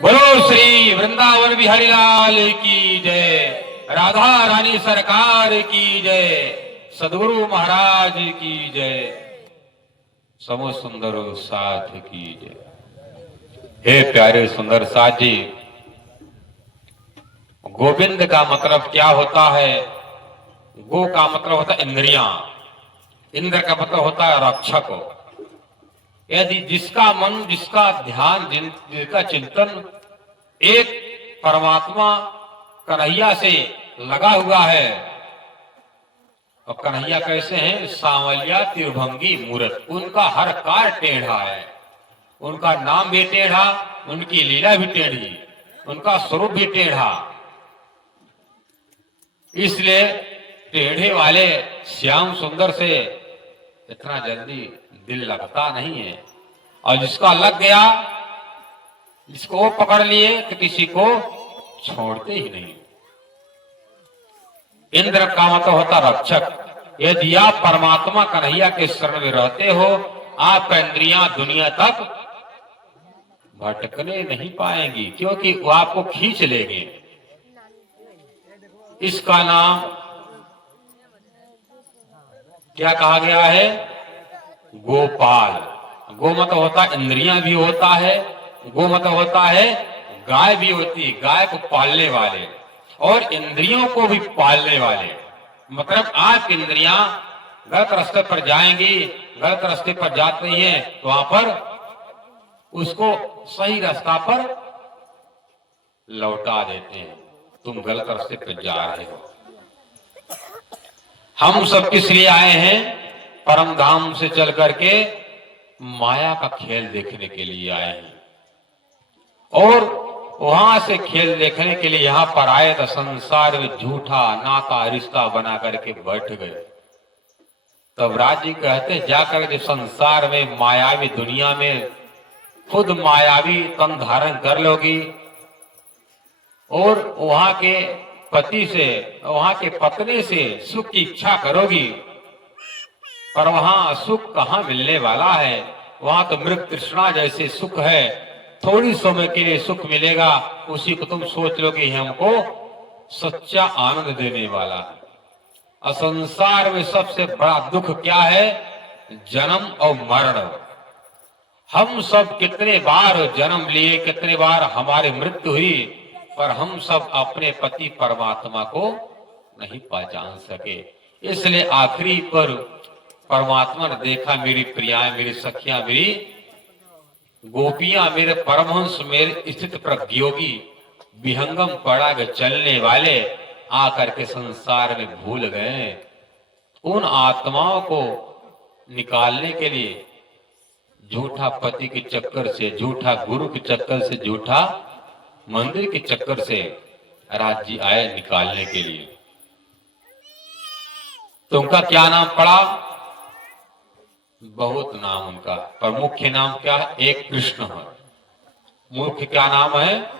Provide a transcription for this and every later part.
बोलो श्री वृंदावन बिहारी लाल की जय, राधा रानी सरकार की जय, सदगुरु महाराज की जय, समो सुंदर साथ की जय। हे प्यारे सुंदर साथ जी, गोविंद का मतलब क्या होता है? गो का मतलब होता है इंद्रियां, इंद्र का मतलब होता है रक्षक। यदि जिसका मन, जिसका ध्यान, जिसका चिंतन एक परमात्मा कन्हैया से लगा हुआ है, और कन्हैया कैसे हैं? सांवलिया त्रिभंगी मूरत, उनका हर कार्य टेढ़ा है, उनका नाम भी टेढ़ा, उनकी लीला भी टेढ़ी, उनका स्वरूप भी टेढ़ा। इसलिए टेढ़े वाले श्याम सुंदर से इतना जल्दी दिल लगता नहीं है, और जिसका लग गया, जिसको वो पकड़ लिए तो किसी को छोड़ते ही नहीं। इंद्र का मतलब होता रक्षक। यदि आप परमात्मा कन्हैया के शरण में रहते हो, आपका इंद्रियां दुनिया तक भटकने नहीं पाएंगी, क्योंकि वो आपको खींच लेंगे। इसका नाम क्या कहा गया है? गोपाल। गो मतलब होता है इंद्रियां भी होता है, गो मतलब होता है गाय भी होती है, गाय को पालने वाले और इंद्रियों को भी पालने वाले। मतलब आप इंद्रियां गलत रास्ते पर जाएंगी, गलत रास्ते पर जाती हैं, तो वहां पर उसको सही रास्ता पर लौटा देते हैं, तुम गलत रास्ते पर जा रहे हो। हम सब किस लिए आए हैं? परम धाम से चल करके माया का खेल देखने के लिए आए हैं, और वहां से खेल देखने के लिए यहां पर आए तो संसार में झूठा नाता रिश्ता बना करके बैठ गए। तब राज जी कहते जाकर के संसार में, मायावी दुनिया में खुद मायावी तन धारण कर लोगी, और वहां के पति से, वहां के पत्नी से सुख की इच्छा करोगी, पर वहां सुख कहां मिलने वाला है? वहां तो मृग तृष्णा जैसे सुख है, थोड़ी समय के लिए सुख मिलेगा, उसी को तुम सोच लो कि हमको सच्चा आनंद देने वाला है। और संसार में सबसे बड़ा दुख क्या है? जन्म और मरण। हम सब कितने बार जन्म लिए, कितने बार हमारी मृत्यु हुई, पर हम सब अपने पति परमात्मा को नहीं पहचान सके। इसलिए आखिरी पर परमात्मा ने देखा, मेरी प्रियाएं, मेरी सखियां, मेरी गोपियां, मेरे परमहंस, मेरे स्थित प्रज्ञयोगी, विहंगम पड़ा के चलने वाले आकर के संसार में भूल गए। उन आत्माओं को निकालने के लिए झूठा पति के चक्कर से, झूठा गुरु के चक्कर से, झूठा मंदिर के चक्कर से राज जी आए निकालने के लिए। तो उनका क्या नाम पड़ा? बहुत नाम उनका, पर मुख्य नाम क्या है? एक कृष्ण है। मुख्य क्या नाम है?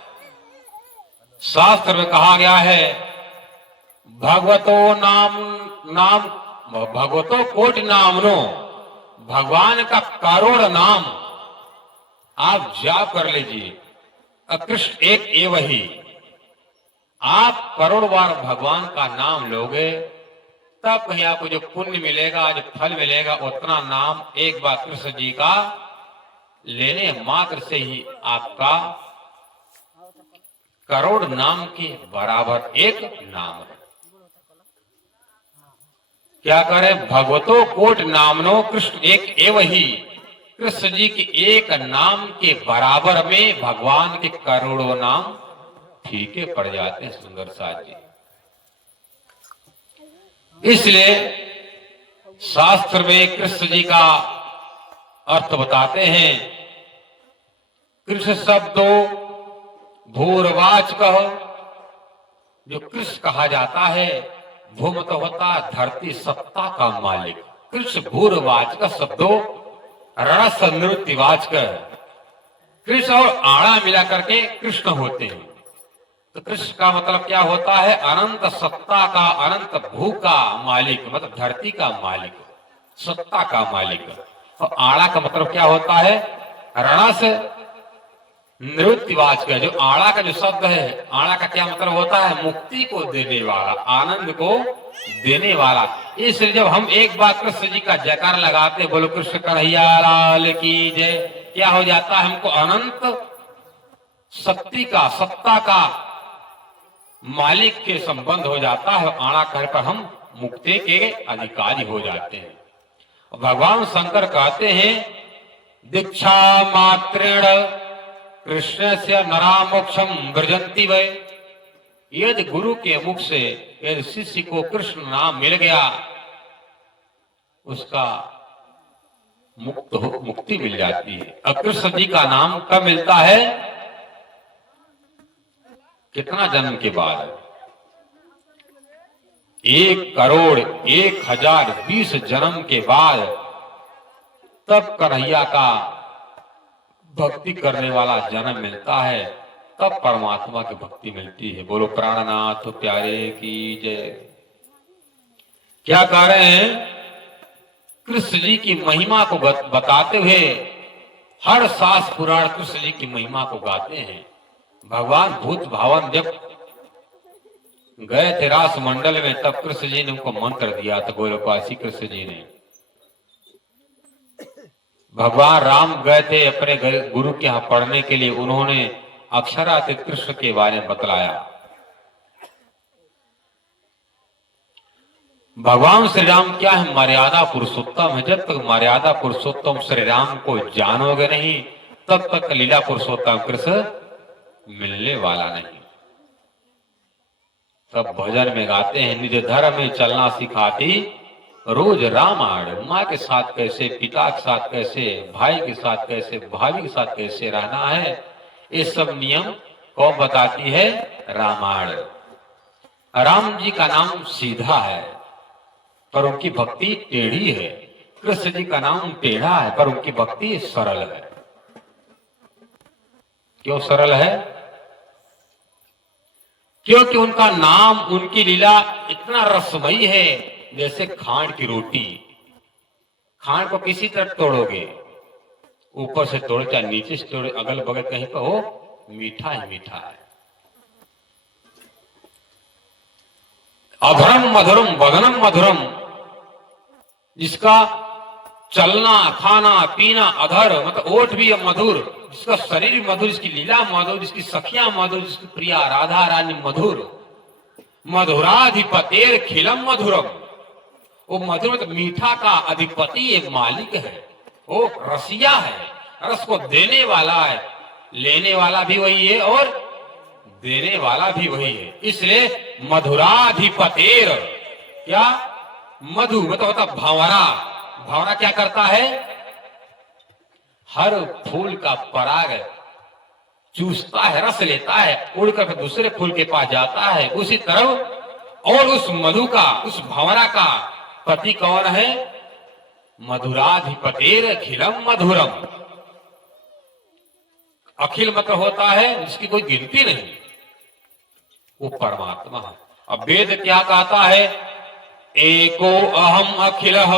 शास्त्र में कहा गया है, भगवतो नाम भगवतो कोटि नामनो, भगवान का करोड़ नाम आप जाप कर लीजिए, कृष्ण एक एव ही। आप करोड़ बार भगवान का नाम लोगे, तब कहीं आपको जो पुण्य मिलेगा, जो फल मिलेगा, उतना नाम एक बार कृष्ण जी का लेने मात्र से ही आपका करोड़ नाम के बराबर एक नाम है। क्या करें? भगवतो कोट नामनो कृष्ण एक एव ही। कृष्ण जी के एक नाम के बराबर में भगवान के करोड़ों नाम फीके पड़ जाते हैं। सुंदर साथ जी, इसलिए शास्त्र में कृष्ण जी का अर्थ बताते हैं। कृष्ण शब्दो भूर्वाच कहो, जो कृष्ण कहा जाता है, भूम तो होता धरती सत्ता का मालिक। कृष्ण भूर्वाच का शब्दो रस नृत्यवाच का, कृष्ण और आड़ा मिला करके कृष्ण होते हैं। तो कृष्ण का मतलब क्या होता है? अनंत सत्ता का, अनंत भू का मालिक, मतलब धरती का मालिक, सत्ता का मालिक। और आड़ा का मतलब क्या होता है? रणस निवृत्तिवाच का जो आड़ा का जो शब्द है, आड़ा का क्या मतलब होता है? मुक्ति को देने वाला, आनंद को देने वाला। इसलिए जब हम एक बार कृष्ण जी का जयकार लगाते, बोलो कृष्ण कन्हैया लाल की जय, क्या हो जाता है? हमको अनंत शक्ति का, सत्ता का मालिक के संबंध हो जाता है। आड़ा कर पर हम मुक्ति के अधिकारी हो जाते हैं। भगवान शंकर कहते हैं दीक्षा मात्रेण कृष्ण से नरामोक्षम व्रजंती वै। यदि गुरु के मुख से यदि शिष्य को कृष्ण नाम मिल गया, उसका मुक्ति मिल जाती है। अब कृष्ण जी का नाम कब मिलता है? कितना जन्म के बाद? 1,01,020 जन्म के बाद तब कन्हैया का भक्ति करने वाला जन्म मिलता है, तब परमात्मा की भक्ति मिलती है। बोलो प्राणनाथ प्यारे की जय। क्या कह रहे हैं? कृष्ण जी की महिमा को बताते हुए हर शास्त्र पुराण कृष्ण जी की महिमा को गाते हैं। भगवान भूत भावन जब गए थे रास मंडल में, तब कृष्ण जी ने उनको मंत्र दिया था। गोलोकवासी कृष्ण जी ने, भगवान राम गए थे अपने गुरु के यहाँ पढ़ने के लिए, उन्होंने अक्षरातीत कृष्ण के बारे में बतलाया। भगवान श्री राम क्या है? मर्यादा पुरुषोत्तम है। जब तक मर्यादा पुरुषोत्तम श्री राम को जानोगे नहीं, तब तक लीला पुरुषोत्तम कृष्ण मिलने वाला नहीं। तब भजन में गाते हैं निज धर्म में चलना सिखाती रोज रामायण। माँ के साथ कैसे, पिता के साथ कैसे, भाई के साथ कैसे, भाभी के साथ कैसे रहना है, ये सब नियम कौन बताती है? रामायण। राम जी का नाम सीधा है पर उनकी भक्ति टेढ़ी है। कृष्ण जी का नाम टेढ़ा है पर उनकी भक्ति सरल है। क्यों सरल है? क्योंकि उनका नाम, उनकी लीला इतना रसमयी है जैसे खांड की रोटी। खांड को किसी तरह तोड़ोगे, ऊपर से तोड़ो चाहे नीचे से तोड़ो, अगल बगल कहीं पर हो, मीठा ही मीठा है। अधरम मधुरम वदनम मधुरम, जिसका चलना खाना पीना अधर मतलब ओठ भी मधुर, जिसका शरीर भी मधुर, जिसकी लीला मधुर, जिसकी सखियां मधुर, जिसकी प्रिया राधा रानी मधुर। मधुराधिपतेर खिलम मधुरम, वो मधुर मतलब मीठा का अधिपति एक मालिक है, वो रसिया है, रस को देने वाला है। लेने वाला भी वही है और देने वाला भी वही है। इसलिए मधुराधिपतेर, क्या मधु मतलब होता भंवरा। भंवरा क्या करता है? हर फूल का पराग चूसता है, रस लेता है, उड़कर दूसरे फूल के पास जाता है, उसी तरह। और उस मधु का, उस भंवरा का पति कौन है? मधुराधिपतेर अखिलम मधुरम। अखिल मतलब होता है जिसकी कोई गिनती नहीं, वो परमात्मा है। अब वेद क्या कहता है? एको अहम अखिलः